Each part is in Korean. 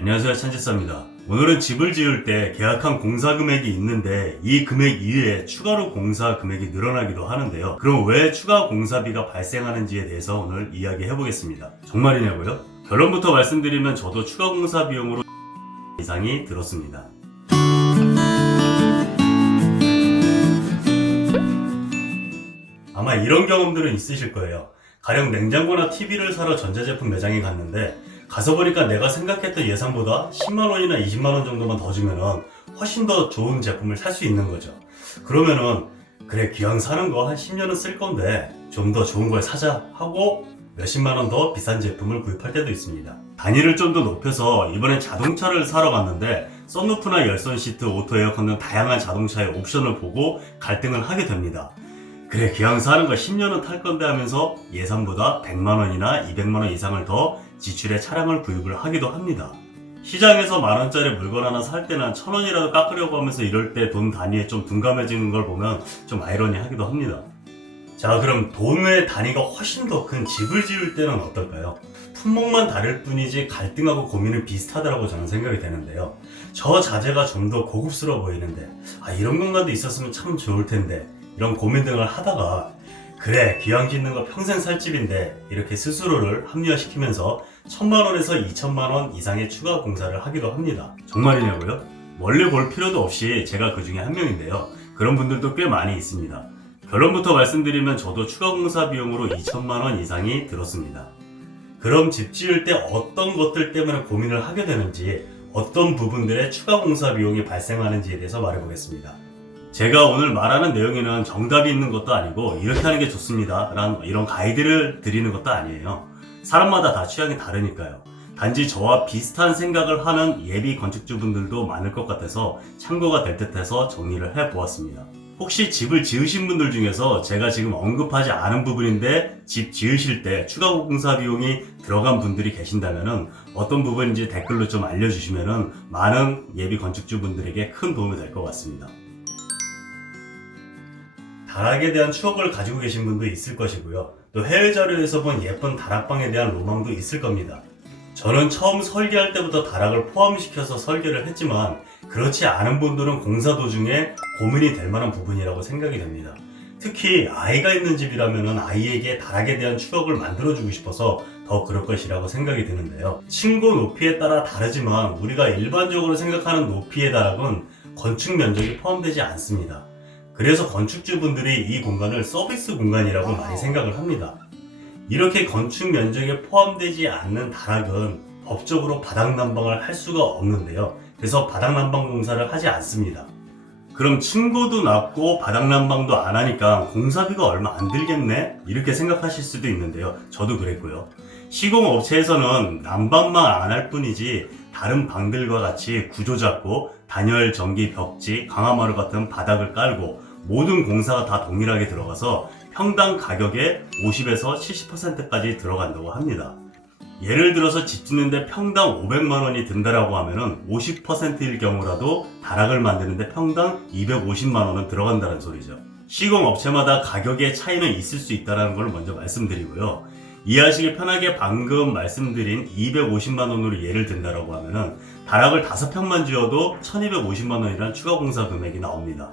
안녕하세요, 찬지사입니다. 오늘은 집을 지을 때 계약한 공사 금액이 있는데 이 금액 이외에 추가로 공사 금액이 늘어나기도 하는데요. 그럼 왜 추가 공사비가 발생하는지에 대해서 오늘 이야기해 보겠습니다. 정말이냐고요? 결론부터 말씀드리면 저도 추가 공사 비용으로 이상이 들었습니다. 아마 이런 경험들은 있으실 거예요. 가령 냉장고나 TV를 사러 전자제품 매장에 갔는데 가서 보니까 내가 생각했던 예산보다 10만원이나 20만원 정도만 더 주면은 훨씬 더 좋은 제품을 살 수 있는 거죠. 그러면은 그래, 기왕 사는 거 한 10년은 쓸 건데 좀 더 좋은 걸 사자 하고 몇십만원 더 비싼 제품을 구입할 때도 있습니다. 단위를 좀 더 높여서 이번엔 자동차를 사러 갔는데 썬루프나 열선 시트, 오토 에어컨 등 다양한 자동차의 옵션을 보고 갈등을 하게 됩니다. 그래, 기왕 사는 거 10년은 탈 건데 하면서 예산보다 100만원이나 200만원 이상을 더 지출해 차량을 구입을 하기도 합니다. 시장에서 만원짜리 물건 하나 살 때는 1000원이라도 깎으려고 하면서 이럴 때 돈 단위에 좀 둔감해지는 걸 보면 좀 아이러니하기도 합니다. 자, 그럼 돈의 단위가 훨씬 더 큰 집을 지을 때는 어떨까요? 품목만 다를 뿐이지 갈등하고 고민은 비슷하다고 저는 생각이 되는데요. 저 자재가 좀 더 고급스러워 보이는데 이런 공간도 있었으면 참 좋을 텐데 이런 고민 등을 하다가 그래, 기왕 짓는 거 평생 살 집인데 이렇게 스스로를 합리화시키면서 1000만원에서 2000만원 이상의 추가 공사를 하기도 합니다. 정말이냐고요? 멀리 볼 필요도 없이 제가 그 중에 한 명인데요. 그런 분들도 꽤 많이 있습니다. 결론부터 말씀드리면 저도 추가 공사 비용으로 2000만원 이상이 들었습니다. 그럼 집 지을 때 어떤 것들 때문에 고민을 하게 되는지, 어떤 부분들의 추가 공사 비용이 발생하는지에 대해서 말해보겠습니다. 제가 오늘 말하는 내용에는 정답이 있는 것도 아니고 이렇게 하는 게 좋습니다 라는 이런 가이드를 드리는 것도 아니에요. 사람마다 다 취향이 다르니까요. 단지 저와 비슷한 생각을 하는 예비 건축주분들도 많을 것 같아서 참고가 될 듯해서 정리를 해보았습니다. 혹시 집을 지으신 분들 중에서 제가 지금 언급하지 않은 부분인데 집 지으실 때 추가 공사 비용이 들어간 분들이 계신다면 어떤 부분인지 댓글로 좀 알려주시면 많은 예비 건축주분들에게 큰 도움이 될 것 같습니다. 다락에 대한 추억을 가지고 계신 분도 있을 것이고요. 또 해외 자료에서 본 예쁜 다락방에 대한 로망도 있을 겁니다. 저는 처음 설계할 때부터 다락을 포함시켜서 설계를 했지만 그렇지 않은 분들은 공사 도중에 고민이 될 만한 부분이라고 생각이 됩니다. 특히 아이가 있는 집이라면 아이에게 다락에 대한 추억을 만들어주고 싶어서 더 그럴 것이라고 생각이 드는데요. 층고 높이에 따라 다르지만 우리가 일반적으로 생각하는 높이의 다락은 건축 면적이 포함되지 않습니다. 그래서 건축주분들이 이 공간을 서비스 공간이라고 많이 생각을 합니다. 이렇게 건축 면적에 포함되지 않는 다락은 법적으로 바닥 난방을 할 수가 없는데요. 그래서 바닥 난방 공사를 하지 않습니다. 그럼 층고도 낮고 바닥 난방도 안 하니까 공사비가 얼마 안 들겠네? 이렇게 생각하실 수도 있는데요. 저도 그랬고요. 시공업체에서는 난방만 안 할 뿐이지 다른 방들과 같이 구조 잡고 단열, 전기, 벽지, 강화마루 같은 바닥을 깔고 모든 공사가 다 동일하게 들어가서 평당 가격의 50에서 70%까지 들어간다고 합니다. 예를 들어서 집 짓는데 평당 500만원이 든다라고 하면은 50%일 경우라도 다락을 만드는데 평당 250만원은 들어간다는 소리죠. 시공업체마다 가격의 차이는 있을 수 있다는 걸 먼저 말씀드리고요. 이해하시기 편하게 방금 말씀드린 250만원으로 예를 든다라고 하면은 다락을 5평만 지어도 1250만원이라는 추가 공사 금액이 나옵니다.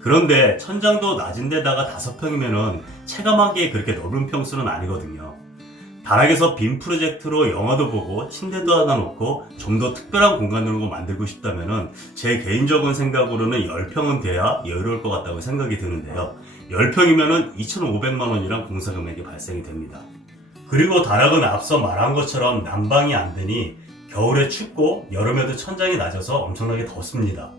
그런데 천장도 낮은 데다가 5평이면은 체감하기에 그렇게 넓은 평수는 아니거든요. 다락에서 빔 프로젝트로 영화도 보고 침대도 하나 놓고 좀 더 특별한 공간으로 만들고 싶다면은 제 개인적인 생각으로는 10평은 돼야 여유로울 것 같다고 생각이 드는데요. 10평이면은 2,500만원이란 공사 금액이 발생이 됩니다. 그리고 다락은 앞서 말한 것처럼 난방이 안 되니 겨울에 춥고 여름에도 천장이 낮아서 엄청나게 덥습니다.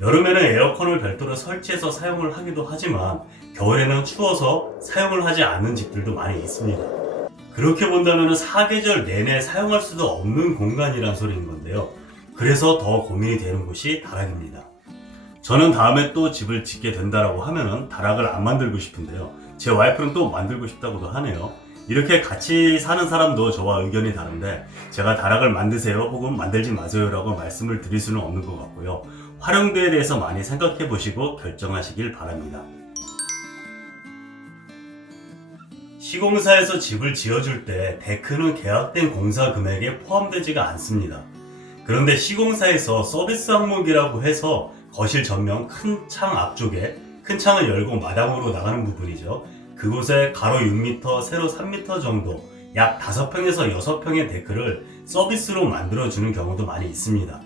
여름에는 에어컨을 별도로 설치해서 사용을 하기도 하지만 겨울에는 추워서 사용을 하지 않는 집들도 많이 있습니다. 그렇게 본다면 사계절 내내 사용할 수도 없는 공간이란 소리인 건데요. 그래서 더 고민이 되는 곳이 다락입니다. 저는 다음에 또 집을 짓게 된다라고 하면은 다락을 안 만들고 싶은데요. 제 와이프는 또 만들고 싶다고도 하네요. 이렇게 같이 사는 사람도 저와 의견이 다른데 제가 다락을 만드세요 혹은 만들지 마세요 라고 말씀을 드릴 수는 없는 것 같고요. 활용도에 대해서 많이 생각해 보시고 결정하시길 바랍니다. 시공사에서 집을 지어줄 때 데크는 계약된 공사 금액에 포함되지가 않습니다. 그런데 시공사에서 서비스 항목이라고 해서 거실 전면 큰 창 앞쪽에 큰 창을 열고 마당으로 나가는 부분이죠. 그곳에 가로 6m, 세로 3m 정도 약 5평에서 6평의 데크를 서비스로 만들어주는 경우도 많이 있습니다.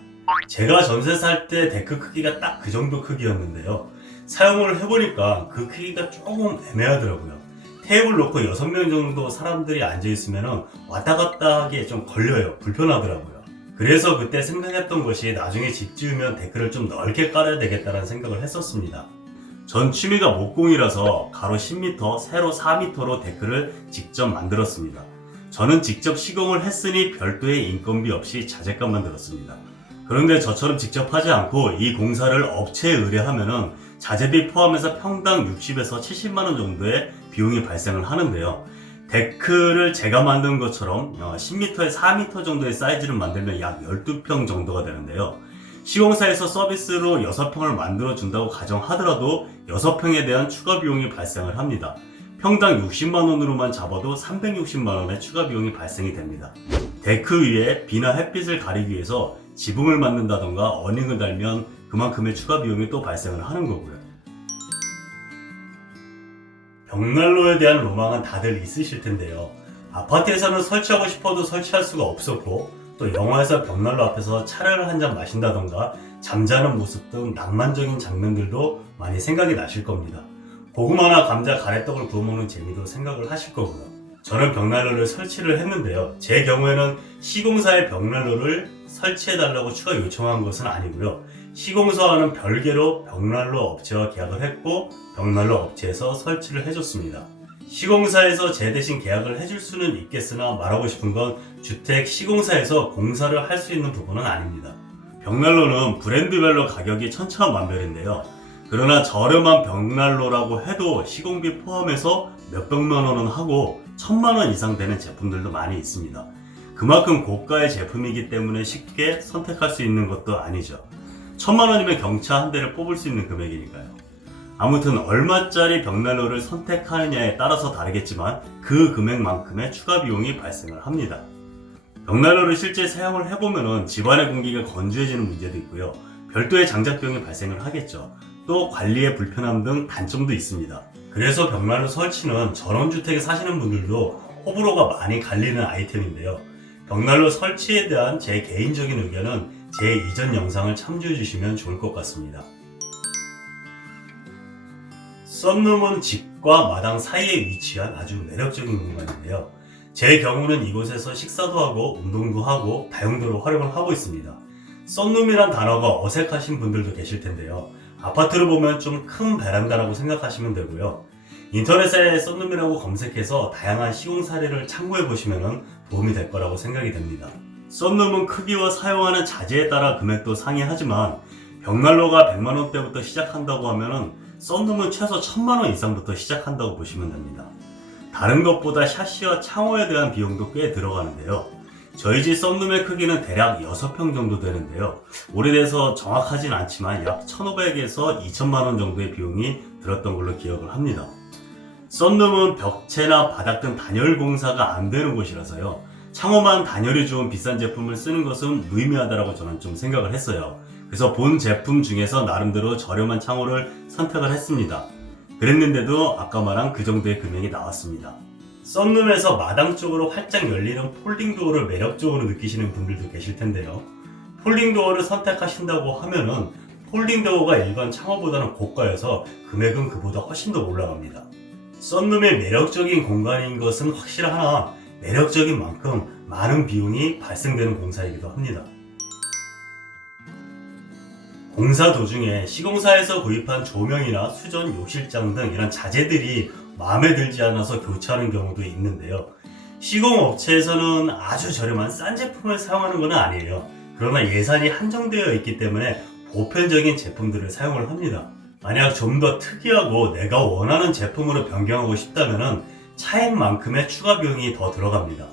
제가 전세 살 때 데크 크기가 딱 그 정도 크기였는데요. 사용을 해보니까 그 크기가 조금 애매하더라고요. 테이블 놓고 6명 정도 사람들이 앉아있으면 왔다 갔다 하기에 좀 걸려요. 불편하더라고요. 그래서 그때 생각했던 것이 나중에 집 지으면 데크를 좀 넓게 깔아야 되겠다는 생각을 했었습니다. 전 취미가 목공이라서 가로 10m, 세로 4m로 데크를 직접 만들었습니다. 저는 직접 시공을 했으니 별도의 인건비 없이 자재값만 들었습니다. 그런데 저처럼 직접 하지 않고 이 공사를 업체에 의뢰하면은 자재비 포함해서 평당 60에서 70만원 정도의 비용이 발생을 하는데요. 데크를 제가 만든 것처럼 10m에 4m 정도의 사이즈를 만들면 약 12평 정도가 되는데요. 시공사에서 서비스로 6평을 만들어준다고 가정하더라도 6평에 대한 추가 비용이 발생을 합니다. 평당 60만원으로만 잡아도 360만원의 추가 비용이 발생이 됩니다. 데크 위에 비나 햇빛을 가리기 위해서 지붕을 만든다던가 어닝을 달면 그만큼의 추가 비용이 또 발생을 하는 거고요. 벽난로에 대한 로망은 다들 있으실 텐데요. 아파트에서는 설치하고 싶어도 설치할 수가 없었고, 또 영화에서 벽난로 앞에서 차를 한 잔 마신다던가 잠자는 모습 등 낭만적인 장면들도 많이 생각이 나실 겁니다. 고구마나 감자, 가래떡을 구워 먹는 재미도 생각을 하실 거고요. 저는 벽난로를 설치를 했는데요. 제 경우에는 시공사의 벽난로를 설치해달라고 추가 요청한 것은 아니고요. 시공사와는 별개로 벽난로 업체와 계약을 했고 벽난로 업체에서 설치를 해줬습니다. 시공사에서 제 대신 계약을 해줄 수는 있겠으나 말하고 싶은 건 주택 시공사에서 공사를 할 수 있는 부분은 아닙니다. 벽난로는 브랜드별로 가격이 천차만별인데요. 그러나 저렴한 벽난로라고 해도 시공비 포함해서 몇백만 원은 하고 1000만원 이상 되는 제품들도 많이 있습니다. 그만큼 고가의 제품이기 때문에 쉽게 선택할 수 있는 것도 아니죠. 1000만원이면 경차 한 대를 뽑을 수 있는 금액이니까요. 아무튼 얼마짜리 벽난로를 선택하느냐에 따라서 다르겠지만 그 금액만큼의 추가 비용이 발생을 합니다. 벽난로를 실제 사용을 해보면 집안의 공기가 건조해지는 문제도 있고요. 별도의 장작 비용이 발생을 하겠죠. 또 관리의 불편함 등 단점도 있습니다. 그래서 벽난로 설치는 전원주택에 사시는 분들도 호불호가 많이 갈리는 아이템인데요. 벽난로 설치에 대한 제 개인적인 의견은 제 이전 영상을 참조해 주시면 좋을 것 같습니다. 썬룸은 집과 마당 사이에 위치한 아주 매력적인 공간인데요. 제 경우는 이곳에서 식사도 하고 운동도 하고 다용도로 활용을 하고 있습니다. 썬룸이란 단어가 어색하신 분들도 계실 텐데요. 아파트를 보면 좀 큰 베란다라고 생각하시면 되고요. 인터넷에 썬룸이라고 검색해서 다양한 시공 사례를 참고해 보시면 도움이 될 거라고 생각이 됩니다. 썬룸은 크기와 사용하는 자재에 따라 금액도 상이하지만 벽난로가 100만원대부터 시작한다고 하면 썬룸은 최소 1000만원 이상부터 시작한다고 보시면 됩니다. 다른 것보다 샤시와 창호에 대한 비용도 꽤 들어가는데요. 저희 집 썬룸의 크기는 대략 6평 정도 되는데요. 오래돼서 정확하진 않지만 약 1500에서 2000만원 정도의 비용이 들었던 걸로 기억을 합니다. 썬룸은 벽체나 바닥 등 단열 공사가 안 되는 곳이라서요. 창호만 단열이 좋은 비싼 제품을 쓰는 것은 무의미하다고 저는 좀 생각을 했어요. 그래서 본 제품 중에서 나름대로 저렴한 창호를 선택을 했습니다. 그랬는데도 아까 말한 그 정도의 금액이 나왔습니다. 썬룸에서 마당 쪽으로 활짝 열리는 폴딩 도어를 매력적으로 느끼시는 분들도 계실 텐데요. 폴딩 도어를 선택하신다고 하면은 폴딩 도어가 일반 창호보다는 고가여서 금액은 그보다 훨씬 더 올라갑니다. 썬룸의 매력적인 공간인 것은 확실하나 매력적인 만큼 많은 비용이 발생되는 공사이기도 합니다. 공사 도중에 시공사에서 구입한 조명이나 수전, 욕실장 등 이런 자재들이 마음에 들지 않아서 교체하는 경우도 있는데요. 시공업체에서는 아주 저렴한 싼 제품을 사용하는 건 아니에요. 그러나 예산이 한정되어 있기 때문에 보편적인 제품들을 사용을 합니다. 만약 좀 더 특이하고 내가 원하는 제품으로 변경하고 싶다면 차액만큼의 추가 비용이 더 들어갑니다.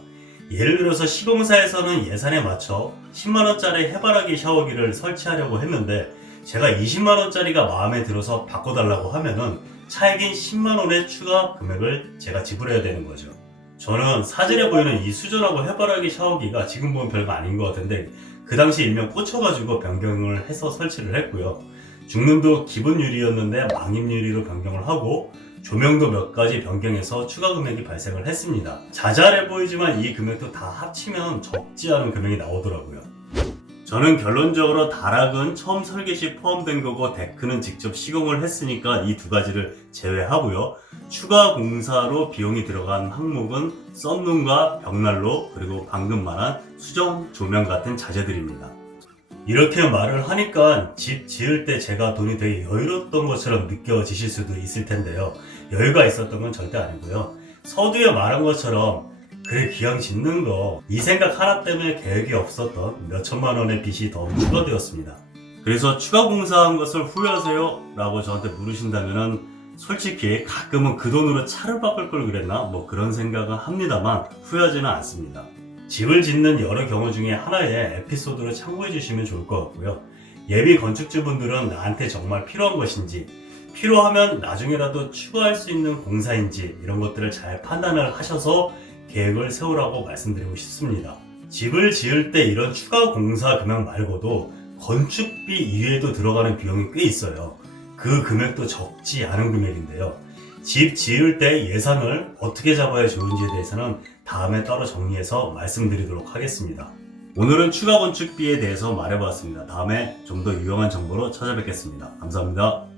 예를 들어서 시공사에서는 예산에 맞춰 10만원짜리 해바라기 샤워기를 설치하려고 했는데 제가 20만원짜리가 마음에 들어서 바꿔달라고 하면은 차액인 10만원의 추가 금액을 제가 지불해야 되는 거죠. 저는 사진에 보이는 이 수전하고 해바라기 샤워기가 지금 보면 별거 아닌 것 같은데 그 당시 일명 꽂혀가지고 변경을 해서 설치를 했고요. 중문도 기본 유리였는데 망임 유리로 변경을 하고 조명도 몇 가지 변경해서 추가 금액이 발생을 했습니다. 자잘해 보이지만 이 금액도 다 합치면 적지 않은 금액이 나오더라고요. 저는 결론적으로 다락은 처음 설계 시 포함된 거고 데크는 직접 시공을 했으니까 이 두 가지를 제외하고요. 추가 공사로 비용이 들어간 항목은 썬룸과 벽난로 그리고 방금 말한 수정 조명 같은 자재들입니다. 이렇게 말을 하니까 집 지을 때 제가 돈이 되게 여유로웠던 것처럼 느껴지실 수도 있을 텐데요. 여유가 있었던 건 절대 아니고요. 서두에 말한 것처럼 그래 기왕 짓는 거 이 생각 하나 때문에 계획이 없었던 몇천만 원의 빚이 더 추가되었습니다. 그래서 추가 공사한 것을 후회하세요? 라고 저한테 물으신다면 솔직히 가끔은 그 돈으로 차를 바꿀 걸 그랬나? 뭐 그런 생각은 합니다만 후회하지는 않습니다. 집을 짓는 여러 경우 중에 하나의 에피소드로 참고해 주시면 좋을 것 같고요. 예비 건축주분들은 나한테 정말 필요한 것인지 필요하면 나중에라도 추가할 수 있는 공사인지 이런 것들을 잘 판단을 하셔서 계획을 세우라고 말씀드리고 싶습니다. 집을 지을 때 이런 추가 공사 금액 말고도 건축비 이외에도 들어가는 비용이 꽤 있어요. 그 금액도 적지 않은 금액인데요. 집 지을 때 예산을 어떻게 잡아야 좋은지에 대해서는 다음에 따로 정리해서 말씀드리도록 하겠습니다. 오늘은 추가 건축비에 대해서 말해보았습니다. 다음에 좀 더 유용한 정보로 찾아뵙겠습니다. 감사합니다.